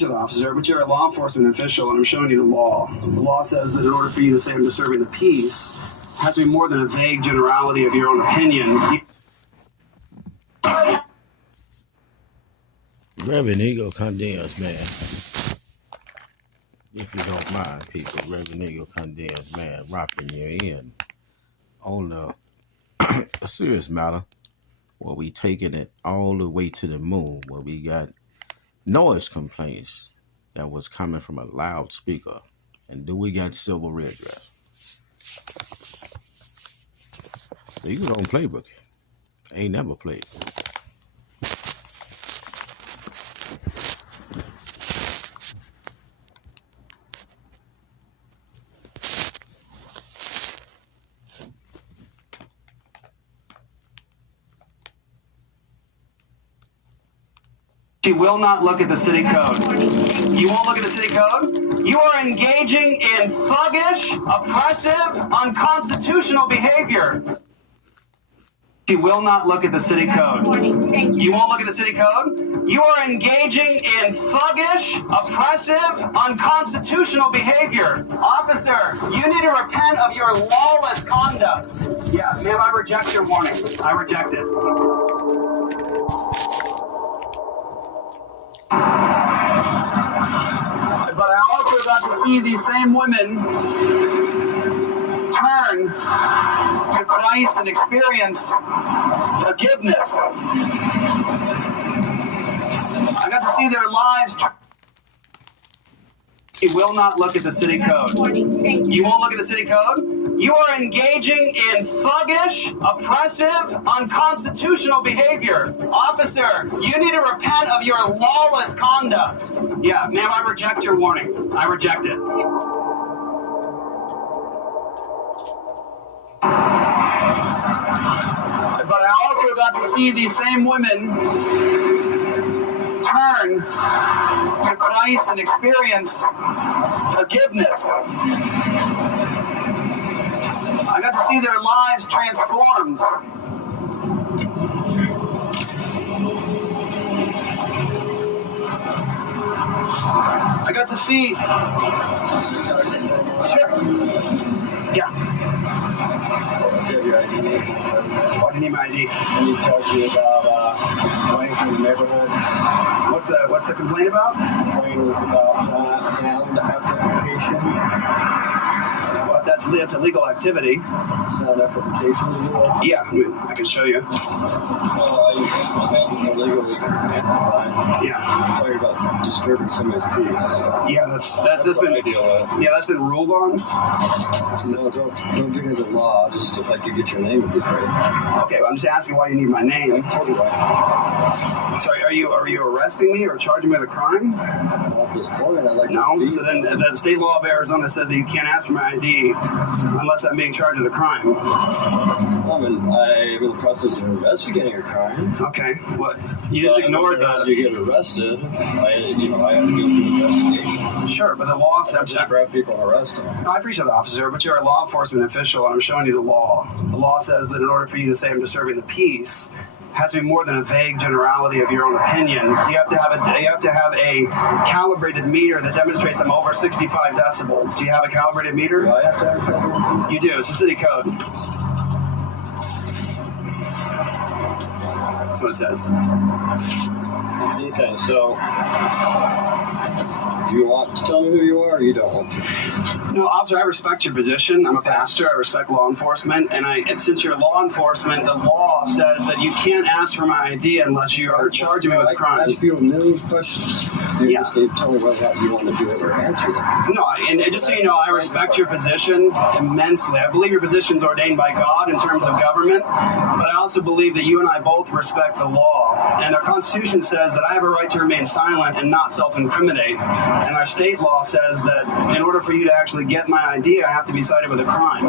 Officer, but you're a law enforcement official, and I'm showing you the law. The law says that in order for you to say I'm disturbing the peace, it has to be more than a vague generality of your own opinion. Reverend Eagle condemns, man. If you don't mind, people, Reverend Eagle condemns, man, rocking you in on a serious matter where we taking it all the way to the moon, where we got noise complaints that was coming from a loudspeaker. And do we got civil redress? You don't play with it. Ain't never played. She will not look at the city code. You won't look at the city code? You are engaging in thuggish, oppressive, unconstitutional behavior. She will not look at the city code. You won't look at the city code? You are engaging in thuggish, oppressive, unconstitutional behavior. Officer, you need to repent of your lawless conduct. Yeah, ma'am, I reject your warning. I reject it. But I also got to see these same women turn to Christ and experience forgiveness. I got to see their lives. You will not look at the city code. You won't look at the city code? You are engaging in thuggish, oppressive, unconstitutional behavior. Officer, you need to repent of your lawless conduct. Yeah, ma'am, I reject your warning. I reject it. But I also got to see these same women turn to Christ and experience forgiveness. I got to see their lives transformed. I got to see. Sure. Yeah. Why do you need my ID? I need to talk to you about complaint from the neighborhood. What's the complaint about? The complaint was about sound amplification. Well, that's illegal activity. Sound amplification is illegal? Yeah, I can show you. Well, I understand illegally amplified. Yeah. I'm talking about disturbing somebody's peace. Yeah, that's been I deal with. Yeah, that's been ruled on. No, don't give me the law. Just if I could get your name, would be great. Okay, well, I'm just asking why you need my name. I told you why. Sorry, are you arresting me or charging me with a crime? Not at this point. I'd like No. to So then the state law of Arizona says that you can't ask for my ID unless I'm being charged with a crime. I'm in the process of investigating a crime. Okay. What? You just ignored the. You get arrested. I have to go through an investigation. Sure, but the law says. Just grab people and arrest them. No, I appreciate that, officer, but you're a law enforcement official, and I'm showing you the law. The law says that in order for you to say I'm disturbing the peace, it has to be more than a vague generality of your own opinion. You have to have a calibrated meter that demonstrates I'm over 65 decibels. Do you have a calibrated meter? Do I have to have a calibrated meter? You do. It's the city code. That's what it says. Okay, so do you want to tell me who you are, or you don't want to? No, officer, I respect your position. I'm a pastor. I respect law enforcement, and since you're law enforcement, the law says that you can't ask for my ID unless you are charging me with a crime. I ask you a million questions. You just need to tell me whether or not you want to do it or answer them. No, and just so you know, I respect your position immensely. I believe your position is ordained by God in terms of government, but I also believe that you and I both respect the law. And our Constitution says that I have a right to remain silent and not self-incriminate. And our state law says that in order for you to actually get my ID, I have to be cited with a crime.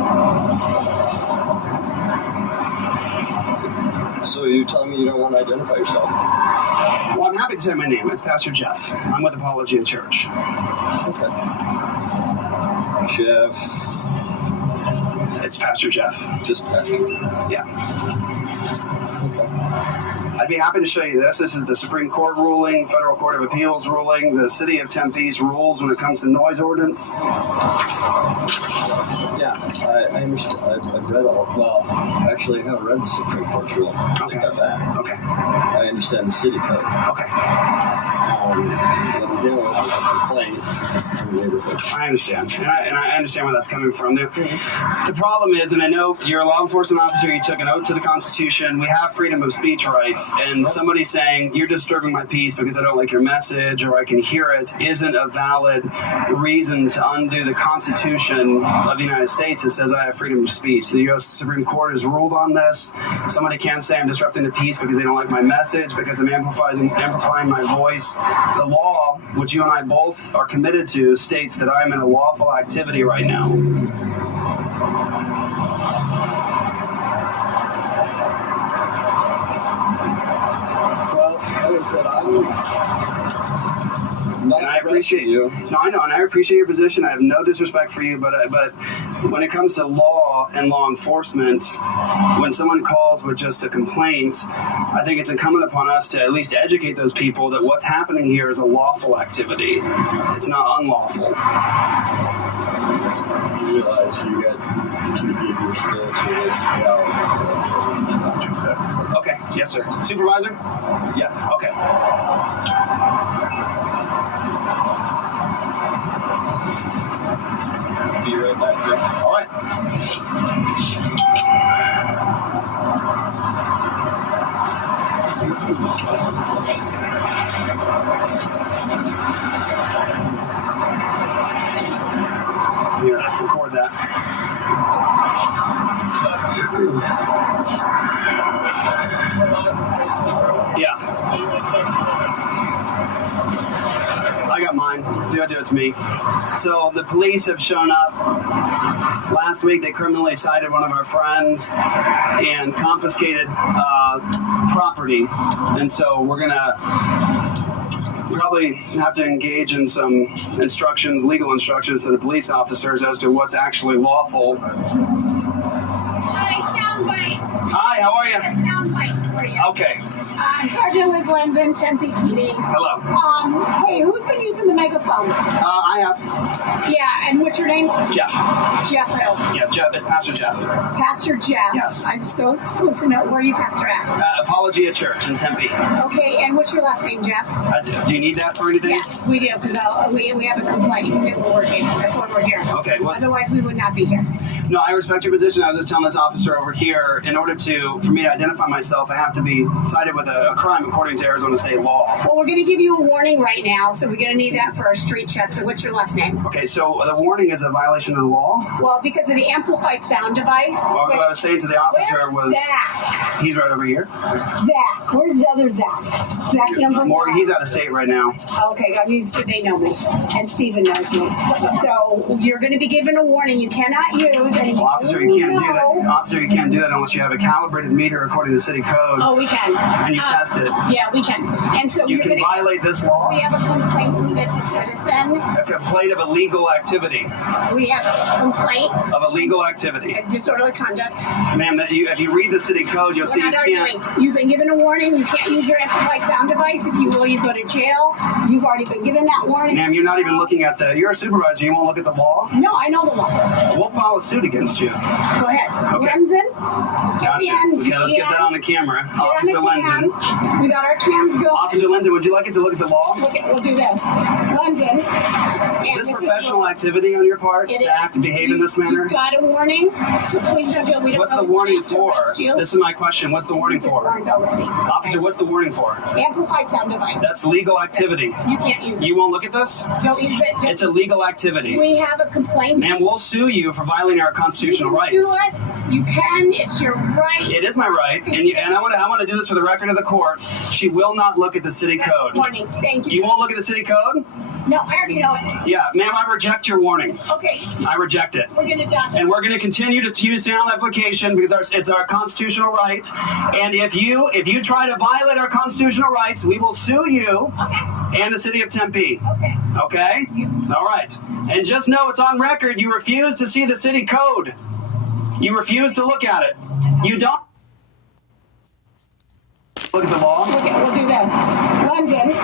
So you tell me you don't want to identify yourself? Well, I'm happy to say my name. It's Pastor Jeff. I'm with Apologia Church. Okay. Jeff. It's Pastor Jeff. Just Pastor. Yeah. Okay. I'd be happy to show you this. This is the Supreme Court ruling, Federal Court of Appeals ruling, the City of Tempe's rules when it comes to noise ordinance. Yeah, I understand. I've read all. Well, actually, I haven't read the Supreme Court's rule. I Okay. got that. Okay. I understand the city code. Okay. What I'm dealing with is a complaint from the neighborhood. I understand. And I understand where that's coming from. The problem is, and I know you're a law enforcement officer, you took an oath to the Constitution, we have freedom of speech rights, and somebody saying, you're disturbing my peace because I don't like your message or I can hear it, isn't a valid reason to undo the Constitution of the United States that says I have freedom of speech. The U.S. Supreme Court has ruled on this. Somebody can't say I'm disrupting the peace because they don't like my message, because I'm amplifying my voice. The law, which you and I both are committed to, states that I'm in a lawful activity right now. Well, like I said, And I appreciate you. No, I know, and I appreciate your position. I have no disrespect for you, but when it comes to law and law enforcement, when someone calls with just a complaint, I think it's incumbent upon us to at least educate those people that what's happening here is a lawful activity. It's not unlawful. You realize you got to give your spill to this gal. 2 seconds. Okay, yes, sir. Supervisor? Yeah. Okay. Be right back. Yeah. All right. Here, record that. Yeah. I got mine. Do it to me. So the police have shown up. Last week they criminally cited one of our friends and confiscated property. And so we're going to probably have to engage in some instructions, legal instructions to the police officers as to what's actually lawful. Hi, Soundbite. Hi, how are you? Soundbite for you. Okay. Sergeant Liz Lenzen, Tempe PD. Hello. Hey, who's been using the megaphone? I have Yeah, and what's your name? Jeff. Jeff Hill. Yeah, Jeff. It's Pastor Jeff. Pastor Jeff. Yes. I'm so supposed to know. Where are you pastor at? Apologia Church in Tempe. Okay, and what's your last name, Jeff? Do you need that for anything? Yes, we do, because we have a complaint that we're working. That's why we're here. Okay. Well, Otherwise, we would not be here. no, I respect your position. I was just telling this officer over here, in order for me to identify myself, I have to be cited with a crime according to Arizona state law. Well, we're going to give you a warning right now, so we're going to need that for our street check. So what's your last name? Okay, so the warning is a violation of the law. Well, because of the amplified sound device. Well, what I was saying to the officer Where's was, Zach? he's right over here. Zach, where's the other Zach? Zach number Morgan, one. he's out of state right now. Okay, they know me, and Steven knows me. So you're going to be given a warning. You cannot use any. Well, officer, you can't do that. Officer, you can't do that unless you have a calibrated meter according to city code. Oh, we can. And you test it. Yeah, we can. And so You you're can going to. violate this law. We have a complaint that's a citizen. A complaint of illegal activity. We have a complaint Of illegal activity. of disorderly conduct. Ma'am, if you read the city code, you'll see We're you not can't. arguing. You've been given a warning. You can't use your amplified sound device. If you will, you go to jail. You've already been given that warning. Ma'am, you're not even looking at you're a supervisor. You won't look at the law? No, I know the law. We'll file a suit against you. Go ahead. Okay. Lenzen. Gotcha. Okay, let's get that on the camera. Officer Lenzen. We got our cams going. Officer Lenzen, would you like it to look at the law? Okay, we'll do this. Lenzen. Is this professional activity on your part It to is. act and behave in this manner? You got a warning, so please don't do it. We don't What's know the we're warning gonna have to for? arrest you. This is my question. What's the warning You've been for? warned already. Officer, what's the warning for? Amplified sound device. That's legal activity. You can't use it. You won't look at this? Don't use it. It's illegal activity. We have a complaint. Ma'am, we'll sue you for violating our constitutional You rights. sue us. You can. It's your right. It is my right, and I want to do this for the record of the court. She will not look at the city code. Warning. Thank you. You won't look at the city code? No, I already know it. Yeah, ma'am, I reject your warning. Okay, I reject it. we're gonna document. And we're going to continue to use sound amplification because it's our constitutional right. And if you try to violate our constitutional rights, we will sue you and the city of Tempe. Okay. Okay? All right. And just know it's on record. You refuse to see the city code. You refuse to look at it. You don't look at the law. Okay, we'll do this. London.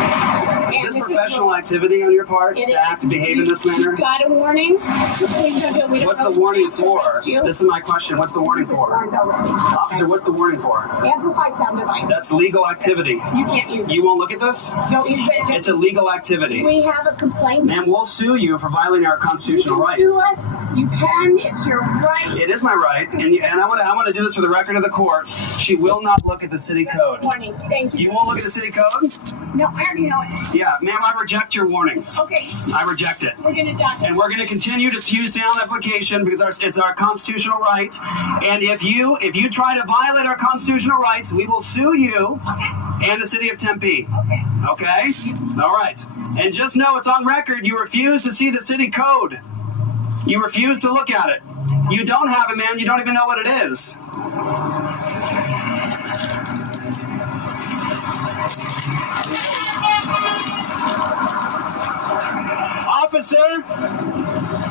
Is this professional activity on your part to act and behave in this manner? Got a warning. Please don't do it. We don't What's know the warning if we for? have to arrest you. This is my question. What's the warning for? Officer, what's the warning for? Amplified sound device. That's legal activity. You can't use it. You won't look at this? Don't use it. It's illegal activity. We have a complaint. Ma'am, we'll sue you for violating our constitutional rights. Sue us. You can. It's your right. It is my right, and I want to do this for the record of the court. She will not look at the city code. Warning. Thank you. You won't look at the city code? No, I already know it. Yeah, ma'am, I reject your warning. Okay, I reject it. we're gonna dock And it. we're going to continue to use sound amplification because it's our constitutional right. And if you try to violate our constitutional rights, we will sue you and the city of Tempe. Okay? All right. And just know it's on record. You refuse to see the city code. You refuse to look at it. You don't have it, man. You don't even know what it is.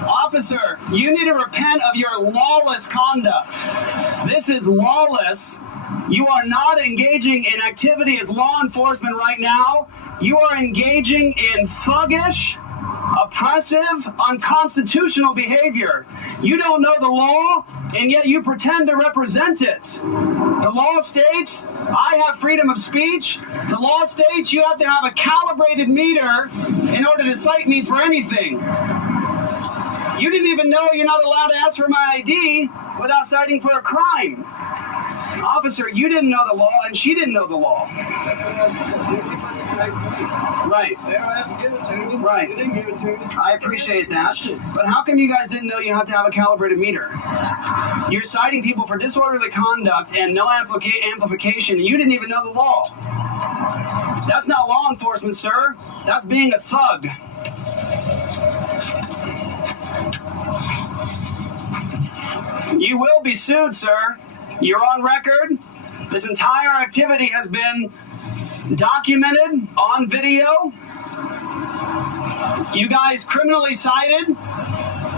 Officer, you need to repent of your lawless conduct. This is lawless. You are not engaging in activity as law enforcement right now. You are engaging in thuggish, oppressive, unconstitutional behavior. You don't know the law, and yet you pretend to represent it. The law states I have freedom of speech. The law states you have to have a calibrated meter in order to cite me for anything. You didn't even know you're not allowed to ask for my ID without citing for a crime. Officer, you didn't know the law, and she didn't know the law. Right. Right. I appreciate that. But how come you guys didn't know you have to have a calibrated meter? You're citing people for disorderly conduct and no amplification, and you didn't even know the law. That's not law enforcement, sir. That's being a thug. You will be sued, sir. You're on record. This entire activity has been documented on video. You guys criminally cited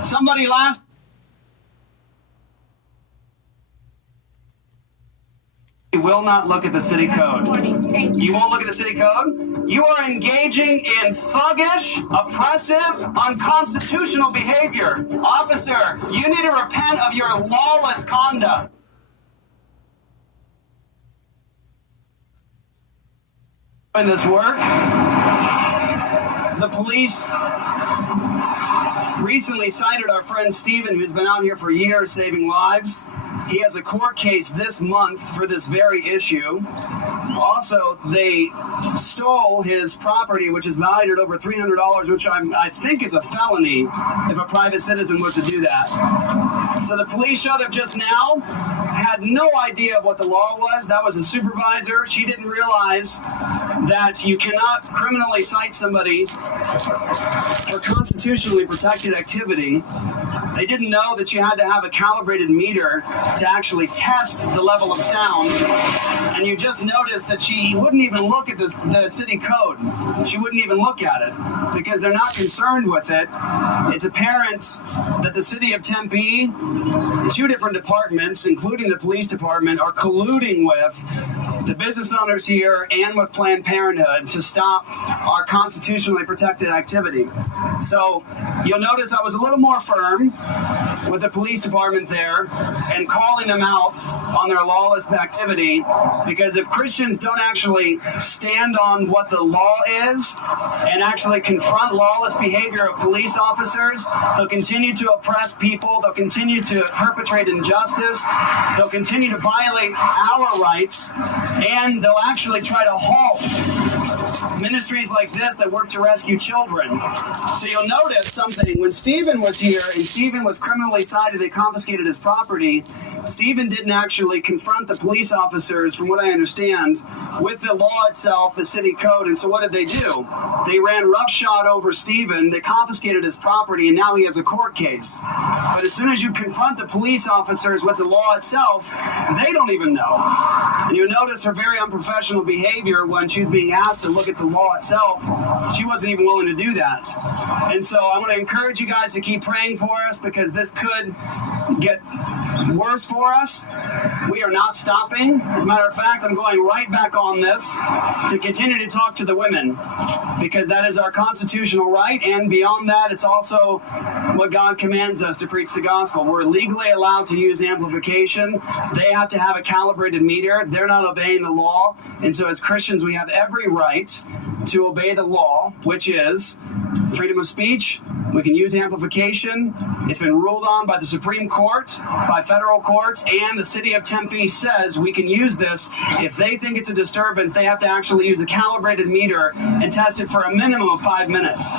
somebody last. You will not look at the city code. Thank you. You won't look at the city code? You are engaging in thuggish, oppressive, unconstitutional behavior. Officer, you need to repent of your lawless conduct. In this work, the police recently cited our friend Steven, who's been out here for years saving lives. He has a court case this month for this very issue. Also, they stole his property, which is valued at over $300, which I think is a felony if a private citizen was to do that. So the police showed up just now, had no idea of what the law was. That was a supervisor. She didn't realize that you cannot criminally cite somebody for constitutionally protected activity. They didn't know that you had to have a calibrated meter to actually test the level of sound. And you just noticed that she wouldn't even look at the city code. She wouldn't even look at it because they're not concerned with it. It's apparent that the city of Tempe, two different departments, including the police department, are colluding with the business owners here and with Planned Parenthood to stop our constitutionally protected activity. So you'll notice I was a little more firm with the police department there and calling them out on their lawless activity, because if Christians don't actually stand on what the law is and actually confront lawless behavior of police officers, they'll continue to oppress people, they'll continue to perpetrate injustice, they'll continue to violate our rights, and they'll actually try to halt ministries like this that work to rescue children. So you'll notice something. When Stephen was here and Stephen was criminally cited, they confiscated his property. Stephen didn't actually confront the police officers, from what I understand, with the law itself, the city code. And so what did they do? They ran roughshod over Stephen, they confiscated his property, and now he has a court case. But as soon as you confront the police officers with the law itself, they don't even know. And you notice her very unprofessional behavior when she's being asked to look at the law itself. She wasn't even willing to do that. And so I want to encourage you guys to keep praying for us, because this could get worse for us. We are not stopping. As a matter of fact, I'm going right back on this to continue to talk to the women, because that is our constitutional right, and beyond that, it's also what God commands us to preach the gospel. We're legally allowed to use amplification. They have to have a calibrated meter. They're not obeying the law, and so as Christians, we have every right to obey the law, which is freedom of speech. We can use amplification. It's been ruled on by the Supreme Court, by federal courts, and the city of Tempe says we can use this. If they think it's a disturbance, they have to actually use a calibrated meter and test it for a minimum of 5 minutes.